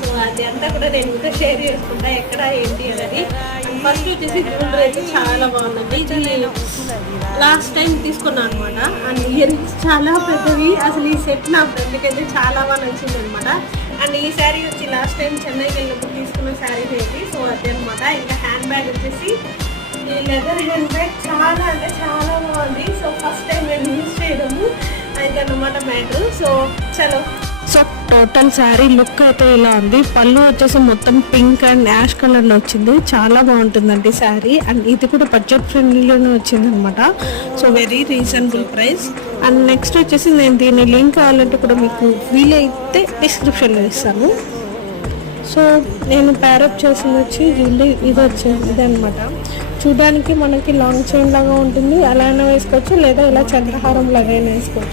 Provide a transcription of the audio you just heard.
So అది అంతా కూడా నేను ఇంకా షేర్ చేసుకుంటా ఎక్కడ ఏంటి అనేది. ఫస్ట్ వచ్చేసి జ్యువెలరీ అయితే చాలా బాగుంది. ఇది లాస్ట్ టైం తీసుకున్నాను అనమాట. అండ్ ఇయరింగ్స్ చాలా పెద్దవి. అసలు ఈ సెట్ నా ఫ్రెండ్కి అయితే చాలా బాగా నచ్చింది అనమాట. అండ్ ఈ శారీ వచ్చి లాస్ట్ టైం చెన్నైకి వెళ్ళినప్పుడు తీసుకున్న శారీ అయితే. సో అదే అనమాట. ఇంకా హ్యాండ్ బ్యాగ్ వచ్చేసి ఈ లెదర్ హ్యాండ్ బ్యాగ్ చాలా అంటే చాలా బాగుంది. సో ఫస్ట్ టైం నేను యూజ్ చేయడము అయితే అన్నమాట matter. So total sari look అయితే ఇలా ఉంది. పళ్ళు వచ్చేసి మొత్తం పింక్ అండ్ యాష్ కలర్లో వచ్చింది. చాలా బాగుంటుందండి శారీ. అండ్ ఇది కూడా బడ్జెట్ ఫ్రెండ్లీలోనే వచ్చింది అనమాట. So very reasonable price. And next వచ్చేసి నేను దీని లింక్ కావాలంటే కూడా మీకు వీలైతే డిస్క్రిప్షన్లో ఇస్తాను. సో నేను ప్యారప్ చేసింది వచ్చి జ్యువెలరీ ఇది వచ్చేది ఇది అనమాట. చూడడానికి మనకి లాంగ్ చైన్ లాగా ఉంటుంది. అలా అయినా వేసుకోవచ్చు, లేదా ఇలా చంద్రహారం లాగా అయినా వేసుకోవచ్చు.